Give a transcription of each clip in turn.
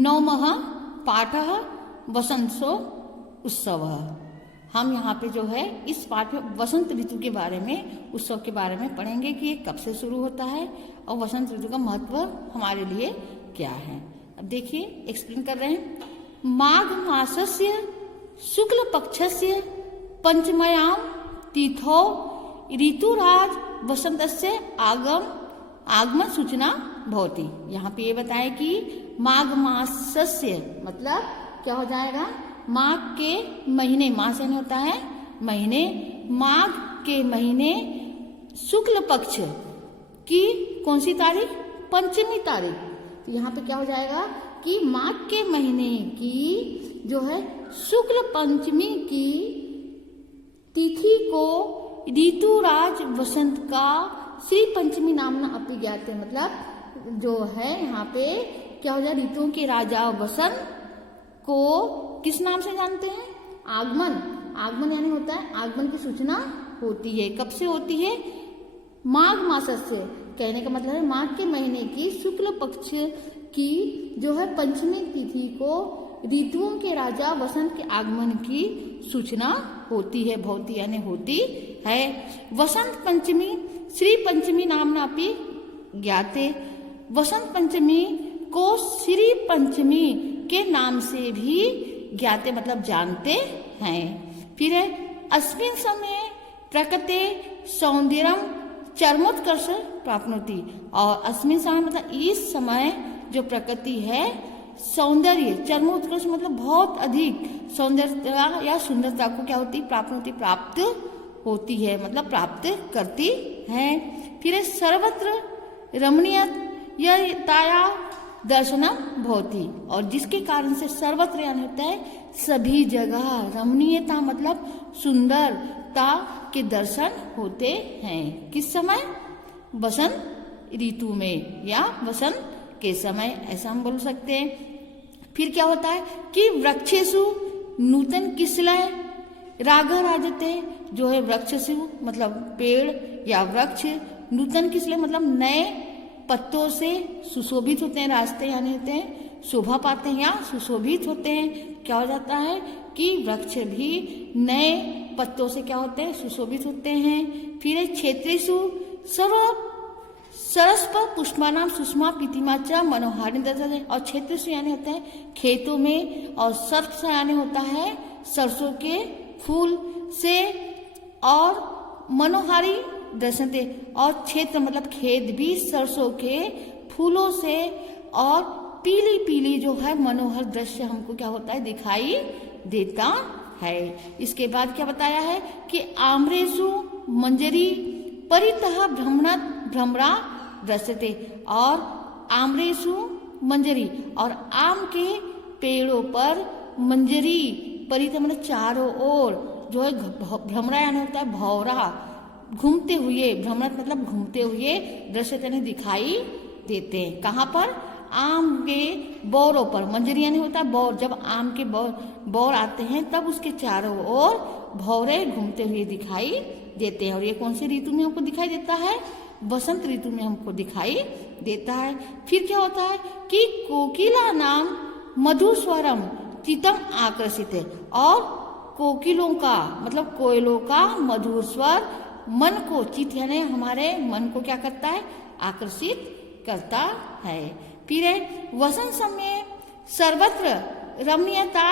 नवमः पाठः वसंतो उत्सव। हम यहाँ पे जो है इस पाठ में वसंत ऋतु के बारे में, उत्सव के बारे में पढ़ेंगे कि ये कब से शुरू होता है और वसंत ऋतु का महत्व हमारे लिए क्या है। अब देखिए एक्सप्लेन कर रहे हैं। माघ मासस्य शुक्ल पक्षस्य पंचमयां तिथौ ऋतुराज वसंतस्य आगमन सूचना भवति। यहाँ पे ये बताए कि माघ मासस्य मतलब क्या हो जाएगा, माघ के महीने, मास यानी होता है महीने, माघ के महीने शुक्ल पक्ष की कौन सी तारीख, पंचमी तारीख। तो यहाँ पे क्या हो जाएगा कि माघ के महीने की जो है शुक्ल पंचमी की तिथि को ऋतुराज वसंत का श्री पंचमी नामना अपि ज्ञाते, मतलब जो है यहाँ पे क्या हो जाए, ऋतुओं के राजा वसंत को किस नाम से जानते हैं, आगमन। आगमन यानी होता है आगमन की सूचना होती है। कब से होती है, माघ मास से, कहने का मतलब है माघ के महीने की शुक्ल पक्ष की जो है पंचमी तिथि को ऋतुओं के राजा वसंत के आगमन की सूचना होती है, भवती यानी होती है। वसंत पंचमी श्री पंचमी नामना अपि ज्ञाते, वसंत पंचमी को श्री पंचमी के नाम से भी ज्ञाते मतलब जानते हैं। फिर है अस्मिन् समय प्रकृते सौंदर्यम चरमोत्कर्ष प्राप्नोति, और अस्मिन् समय मतलब इस समय जो प्रकृति है सौंदर्य, चरमोत्कर्ष मतलब बहुत अधिक सौंदर्यता या सुंदरता को क्या होती, प्राप्नोति प्राप्त होती है, मतलब प्राप्त करती है। फिर है सर्वत्र रमणीयताया दर्शनम भवति, और जिसके कारण से सर्वत्र यानी होता है सभी जगह, रमणीयता मतलब सुंदरता के दर्शन होते हैं। किस समय, वसंत ऋतु में या वसंत के समय, ऐसा हम बोल सकते हैं। फिर क्या होता है कि वृक्षेषु नूतन किसलय रागा राजते, जो है वृक्षेषु मतलब पेड़ या वृक्ष, नूतन किसलय मतलब नए पत्तों से सुशोभित होते हैं, रास्ते यानी होते हैं शोभा पाते हैं या सुशोभित होते हैं। क्या हो जाता है कि वृक्ष भी नए पत्तों से क्या होते हैं, सुशोभित होते हैं। फिर क्षेत्रेषु सर्व सरस्प पुष्पानाम सुषमा पीतिमा च मनोहारिणी दर्शते, और क्षेत्रेषु यानी होता है खेतों में, और सर्प यानी होता है सरसों के फूल से, और मनोहारी दर्शनते, और क्षेत्र मतलब खेत भी सरसों के फूलों से, और पीली पीली जो है मनोहर दृश्य हमको क्या होता है, दिखाई देता है। इसके बाद क्या बताया है कि आम्रेषु मंजरी परितः भ्रमरा दृश्यते, और आम्रेषु मंजरी, और आम के पेड़ों पर मंजरी परितः मतलब चारों ओर जो है भ्रमरा यानी होता है भौरा, घूमते हुए, भ्रमण मतलब घूमते हुए दृश्य यानी दिखाई देते हैं। कहाँ पर, आम के बौरों पर, मंजरी यानी होता है बौर, जब आम के बौर आते हैं तब उसके चारों ओर भौरे घूमते हुए दिखाई देते हैं। और ये कौन सी ऋतु में हमको दिखाई देता है, वसंत ऋतु में हमको दिखाई देता है। फिर क्या होता है कि कोकिला नाम मधुर स्वरम चितम आकर्षित है, और कोकिलों का मतलब कोयलों का मधुर स्वर मन को, चित यानी हमारे मन को क्या करता है, आकर्षित करता है। फिर है वसंत समय सर्वत्र रमणीयता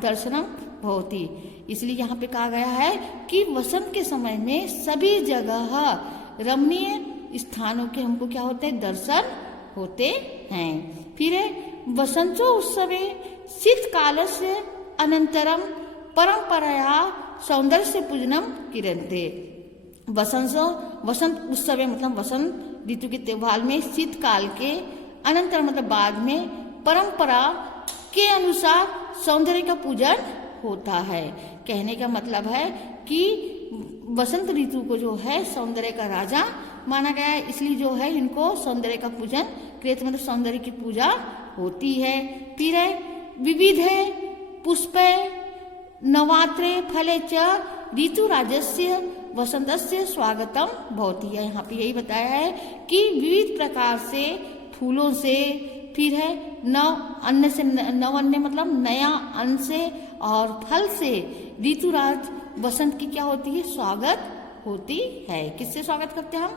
दर्शनम भवति, इसलिए यहाँ पे कहा गया है कि वसंत के समय में सभी जगह रमणीय स्थानों के हमको क्या होते हैं, दर्शन होते हैं। फिर है वसंतो उत्सवे शीतकाल से अनंतरम परंपराया सौंदर्य से पूजनम किरंते, वसंत उत्सव मतलब वसंत ऋतु के त्योहार में शीतकाल के अनंतर मतलब बाद में परंपरा के अनुसार सौंदर्य का पूजन होता है। कहने का मतलब है कि वसंत ऋतु को जो है सौंदर्य का राजा माना गया है, इसलिए जो है इनको सौंदर्य का पूजन क्रियते मतलब सौंदर्य की पूजा होती है। फिर है विविध पुष्पे नवात्रे फले च ऋतुराजस्य वसंतस्य स्वागतम भवति है। यहाँ पे यही बताया है कि विविध प्रकार से फूलों से, फिर है नव अन्न मतलब नया अन्न से और फल से ऋतुराज वसंत की क्या होती है, स्वागत होती है। किससे स्वागत करते हैं हम?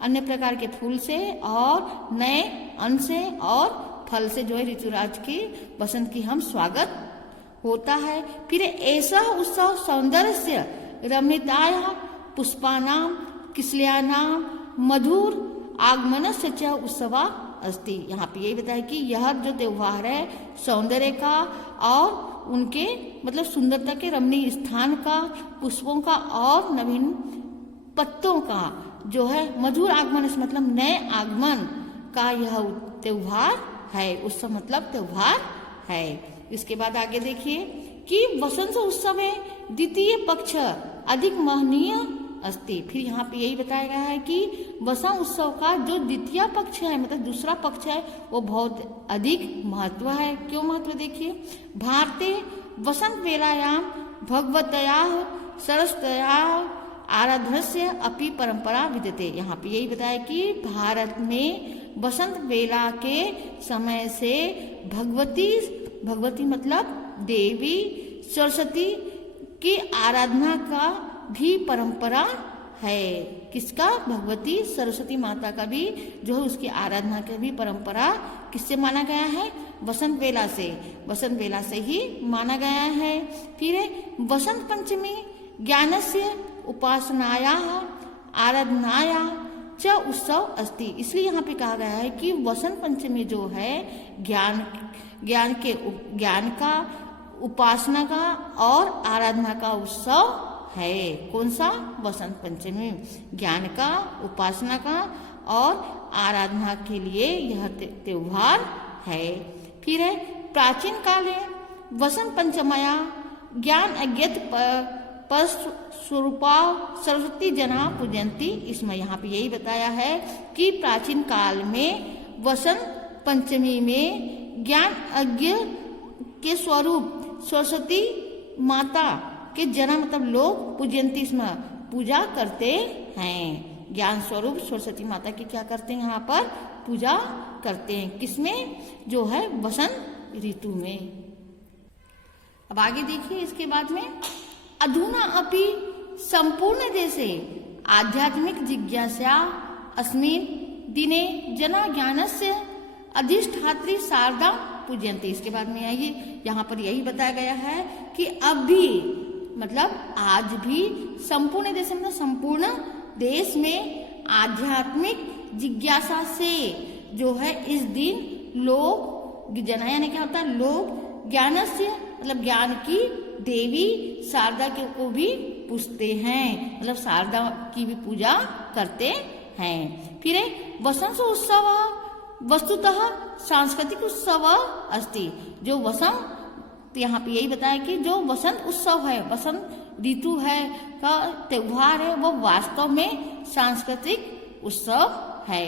अन्य प्रकार के फूल से और नए अन्न से और फल से जो है ऋतुराज की वसंत की हम स्वागत होता है। फिर ऐसा उत्सव सौंदर्य से रमणीयताया पुष्पानां किसल्यानां मधुर आगमनस्य च उत्सवा अस्ति। यहाँ पे यही बताया कि यह जो त्योहार है सौंदर्य का और उनके मतलब सुंदरता के रमणीय स्थान का, पुष्पों का और नवीन पत्तों का जो है मधुर आगमन से मतलब नए आगमन का यह त्योहार है। उत्सव मतलब त्योहार है। इसके बाद आगे देखिए कि वसंत उत्सव द्वितीय पक्ष अधिक महनीय अस्ति। फिर यहाँ पे यही बताया गया है कि वसंत उत्सव का जो द्वितीय पक्ष है मतलब दूसरा पक्ष है वो बहुत अधिक महत्व है। क्यों महत्व? देखिए, भारते वसंत वेलायां भगवतया सरस्वत्या आराधनस्य अपि परंपरा विद्यते। यहाँ पे यही बताया कि भारत में वसंत वेला के समय से भगवती मतलब देवी सरस्वती की आराधना का भी परंपरा है। किसका? भगवती सरस्वती माता का भी जो है उसकी आराधना की भी परंपरा किससे माना गया है? वसंत वेला से। वसंत वेला से ही माना गया है। फिर वसंत पंचमी ज्ञानस्य उपासनाया आराधनाया च उत्सव अस्ति। इसलिए यहाँ पे कहा गया है कि वसंत पंचमी जो है ज्ञान का, उपासना का और आराधना का उत्सव है। कौन सा? वसंत पंचमी। ज्ञान का, उपासना का और आराधना के लिए यह त्योहार है। फिर है प्राचीन काले वसंत पंचमया ज्ञान अज्ञत स्वरूपा सरस्वती जना पूजंती। इसमें यहाँ पे यही बताया है कि प्राचीन काल में वसंत पंचमी में ज्ञान अज्ञ के स्वरूप सरस्वती माता के जना मतलब लोग पूजंती इसमें पूजा करते हैं। ज्ञान स्वरूप सरस्वती माता की क्या करते हैं? यहाँ पर पूजा करते हैं। किसमें? जो है वसंत ऋतु में। अब आगे देखिए इसके बाद में अधुना अपि संपूर्ण देशे आध्यात्मिक जिज्ञासा अस्मिन् दिने जना ज्ञानस्य अधिष्ठात्री शारदा पूजयन्ति। इसके बाद में आइए यहाँ पर यही बताया गया है कि अब भी मतलब आज भी संपूर्ण देश में संपूर्ण देश में आध्यात्मिक जिज्ञासा से जो है इस दिन लोग जना यानी क्या होता है? लोग ज्ञानस्य मतलब ज्ञान की देवी शारदा के को भी पूजते हैं, मतलब शारदा की भी पूजा करते हैं। फिर वसंत उत्सव वस्तुतः सांस्कृतिक उत्सव अस्ति। जो वसंत यहाँ पे यही बताया कि जो वसंत उत्सव है, वसंत ऋतु है का त्योहार है, वो वास्तव में सांस्कृतिक उत्सव है।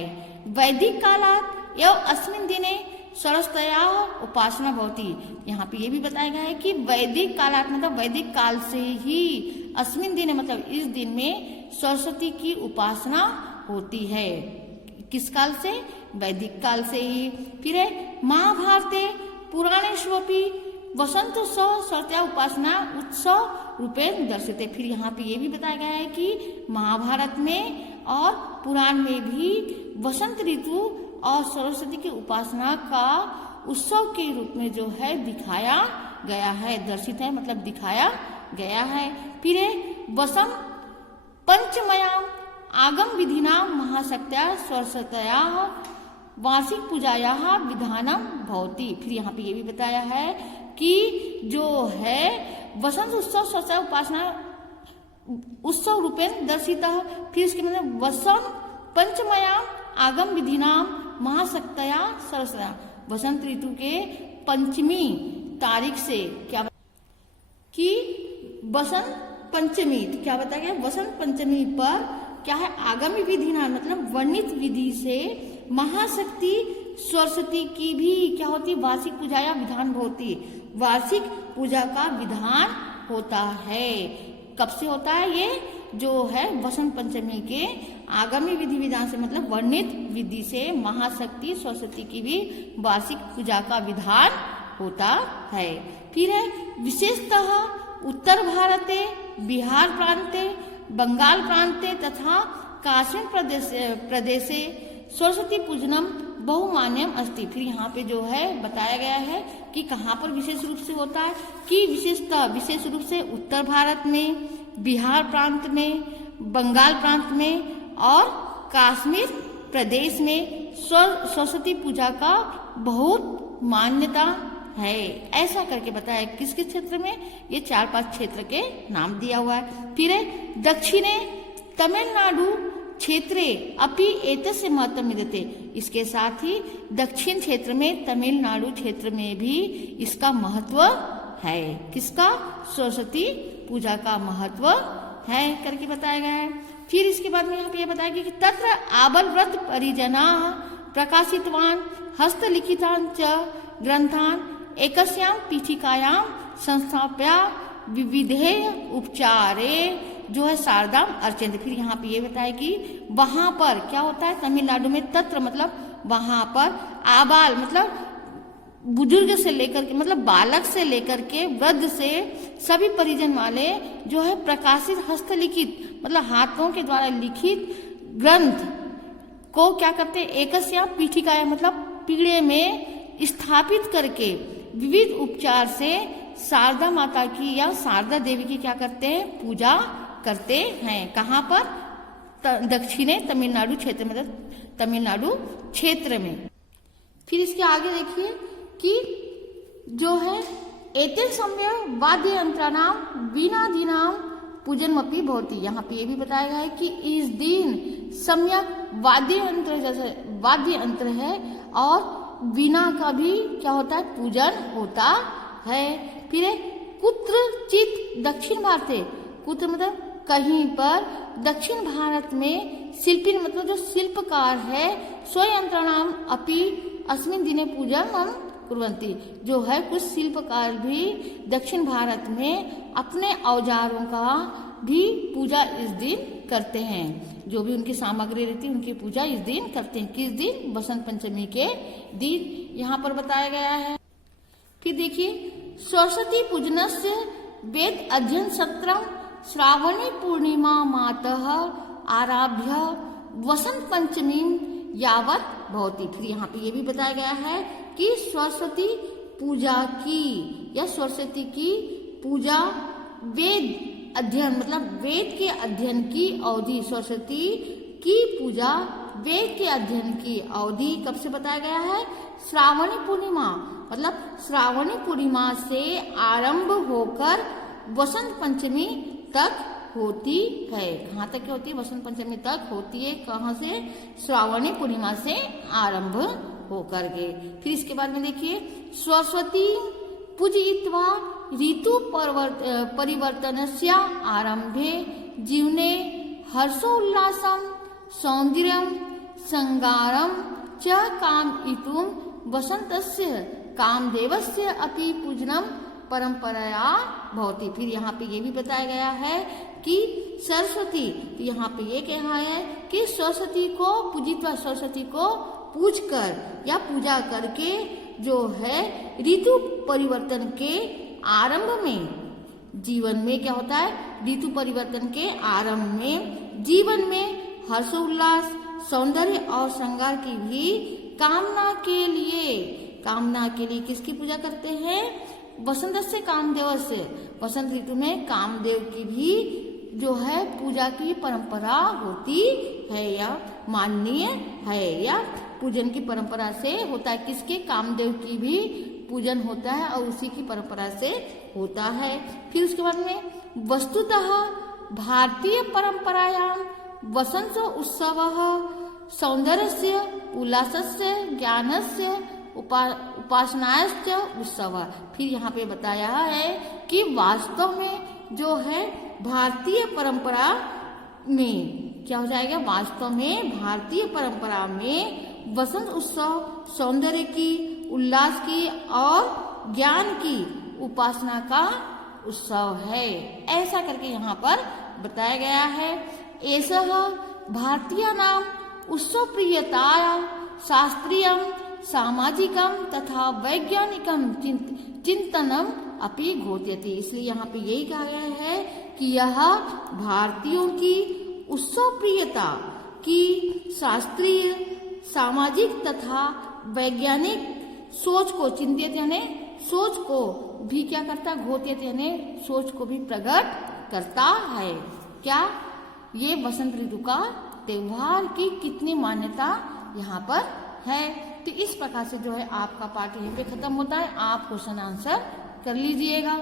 वैदिक कालात एवं अस्मिन् दिने सरस्वत्या उपासना भवति। यहाँ पे ये भी बताया गया है कि वैदिक कालात मतलब वैदिक काल से ही अस्मिन् दिन मतलब इस दिन में सरस्वती की उपासना होती है। किस काल से? वैदिक काल से ही। फिर महाभारते पुराणेष्वपि वसंत उत्सव सरस्वत्या उपासना उत्सव रूपेण दर्शिते। फिर यहाँ पे ये भी बताया गया है कि महाभारत में और पुराण में भी वसंत ऋतु और सरस्वती की उपासना का उत्सव के रूप में जो है दिखाया गया है, दर्शित है मतलब दिखाया गया है। फिर वसंत पंचमयाम आगम विधिना महाशक्त्या सरस्वत्या वार्षिक पूजाया विधानम भवति। फिर यहाँ पे ये भी बताया है कि जो है वसंत उत्सव सरस्वती उपासना उत्सव रूपेण दर्शित। फिर इसके मतलब वसंत पंचमयाम आगम विधिनाम महाशक्त्या सरस्वत्या। वसंत ऋतु के पंचमी तारीख से क्या कि वसंत पंचमी क्या बताया गया? वसंत पंचमी पर क्या है? आगामी विधि ना मतलब वर्णित विधि से महाशक्ति सरस्वती की भी क्या होती? वार्षिक पूजा या विधान होती। वार्षिक पूजा का विधान होता है। कब से होता है ये? जो है वसंत पंचमी के आगामी विधि विधान से मतलब वर्णित विधि से महाशक्ति सरस्वती की भी वार्षिक पूजा का विधान होता है। फिर है विशेषतः उत्तर भारते, बिहार प्रांते, बंगाल प्रांते तथा काश्मीर प्रदेशे सरस्वती पूजनम बहुमान्यम अस्ति। फिर यहाँ पे जो है बताया गया है कि कहाँ पर विशेष रूप से होता है कि विशेष रूप से उत्तर भारत में, बिहार प्रांत में, बंगाल प्रांत में और कश्मीर प्रदेश में सरस्वती पूजा का बहुत मान्यता है। ऐसा करके बताया किस किस क्षेत्र में, ये 4-5 क्षेत्र के नाम दिया हुआ है। फिर है दक्षिणे तमिलनाडु क्षेत्रे अपि एतस्य महत्व मिलते। इसके साथ ही दक्षिण क्षेत्र में, तमिलनाडु क्षेत्र में भी इसका महत्व है। किसका? सरस्वती पूजा का महत्व है करके बताया गया है। फिर इसके बाद में यहाँ पे बताया गया कि तत्र आबल व्रत परिजना प्रकाशितवान हस्तलिखितान च ग्रंथान एकस्याम पीठिकायाम संस्थाप्य विविधेय उपचारे जो है शारदाम अर्चन। फिर यहाँ पे ये बताया कि वहां पर क्या होता है, तमिलनाडु में तत्र मतलब वहां पर आबाल मतलब बुजुर्ग से लेकर के मतलब बालक से लेकर के वृद्ध से सभी परिजन वाले जो है प्रकाशित हस्तलिखित मतलब हाथों के द्वारा लिखित ग्रंथ को क्या करते हैं, एकस्या पीठिकाया मतलब पीढ़े में स्थापित करके विविध उपचार से शारदा माता की या शारदा देवी की क्या करते हैं, पूजा करते हैं। कहाँ पर? दक्षिणी तमिलनाडु क्षेत्र में, तमिलनाडु क्षेत्र में। फिर इसके आगे देखिए कि जो है एते समय वाद्य यंत्राणाम वीणादीनाम पूजनमपि भवति। यहाँ पे ये भी बताया गया है कि इस दिन सम्यक वाद्य यंत्र जैसे वाद्य यंत्र है और वीणा का भी क्या होता है, पूजन होता है। फिर कुत्रचित दक्षिण भारते, कुत्र मतलब कहीं पर, दक्षिण भारत में शिल्पी मतलब जो शिल्पकार है स्वयंत्रणाम अपि अस्मिन दिने पूजन कुर्वन्ति। जो है कुछ शिल्पकार भी दक्षिण भारत में अपने औजारों का भी पूजा इस दिन करते हैं। जो भी उनकी सामग्री रहती है उनकी पूजा इस दिन करते हैं। किस दिन? वसंत पंचमी के दिन यहाँ पर बताया गया है। फिर देखिए सरस्वती पूजनस्य वेद अध्ययन सत्रम श्रावणी पूर्णिमा मातः आरभ्य वसंत पंचमी यावत भवति। फिर यहाँ पे ये भी बताया गया है कि सरस्वती पूजा की या सरस्वती की पूजा वेद अध्ययन मतलब वेद के अध्ययन की अवधि, सरस्वती की पूजा वेद के अध्ययन की अवधि कब से बताया गया है? श्रावणी पूर्णिमा मतलब श्रावणी पूर्णिमा से आरंभ होकर वसंत पंचमी तक होती है। कहाँ तक होती है? वसंत पंचमी तक होती है। कहाँ से? श्रावणी पूर्णिमा से आरंभ होकर के। फिर इसके बाद में देखिए सरस्वती पूजयित्वा ऋतु परिवर्तनस्य आरंभे जीवने हर्षोल्लासम सौंदर्यम संगारम च कामयितुं वसंतस्य कामदेवस्य अपि पूजनम परंपराया भवति। फिर यहाँ पे ये भी बताया गया है कि सरस्वती, तो यहाँ पे ये कहा है कि सरस्वती को पूजित्वा, सरस्वती को पूज कर या पूजा करके जो है ऋतु परिवर्तन के आरंभ में जीवन में क्या होता है, ऋतु परिवर्तन के आरंभ में जीवन में हर्षोल्लास सौंदर्य और श्रृंगार की भी कामना के लिए किसकी पूजा करते हैं? वसंत से कामदेव से, वसंत ऋतु में कामदेव की भी जो है पूजा की परंपरा होती है या माननीय है या पूजन की परंपरा से होता है। किसके? कामदेव की भी पूजन होता है और उसी की परंपरा से होता है। फिर उसके बाद में वस्तुतः भारतीय परंपरायाम वसंत उत्सव सौंदर्यस्य उल्लासस्य ज्ञानस्य उपासनाश्च उत्सव। फिर यहाँ पे बताया है कि वास्तव में जो है भारतीय परंपरा में क्या हो जाएगा, वास्तव में भारतीय परंपरा में वसंत उत्सव सौंदर्य की, उल्लास की और ज्ञान की उपासना का उत्सव है। ऐसा करके यहाँ पर बताया गया है। एषः भारतीयानां उत्सवप्रियताया शास्त्रीयं सामाजिकं तथा वैज्ञानिकं चिंतनम अपि घोषयति। इसलिए यहाँ पे यही कहा गया है कि यह भारतीयों की उत्सवप्रियता की शास्त्रीय सामाजिक तथा वैज्ञानिक सोच को चिंतित यानी सोच को भी क्या करता, घोषित यानी सोच को भी प्रकट करता है। क्या ये वसंत ऋतु का त्योहार की कितनी मान्यता यहाँ पर है। तो इस प्रकार से जो है आपका पाठ यहीं पे खत्म होता है। आप क्वेश्चन आंसर कर लीजिएगा।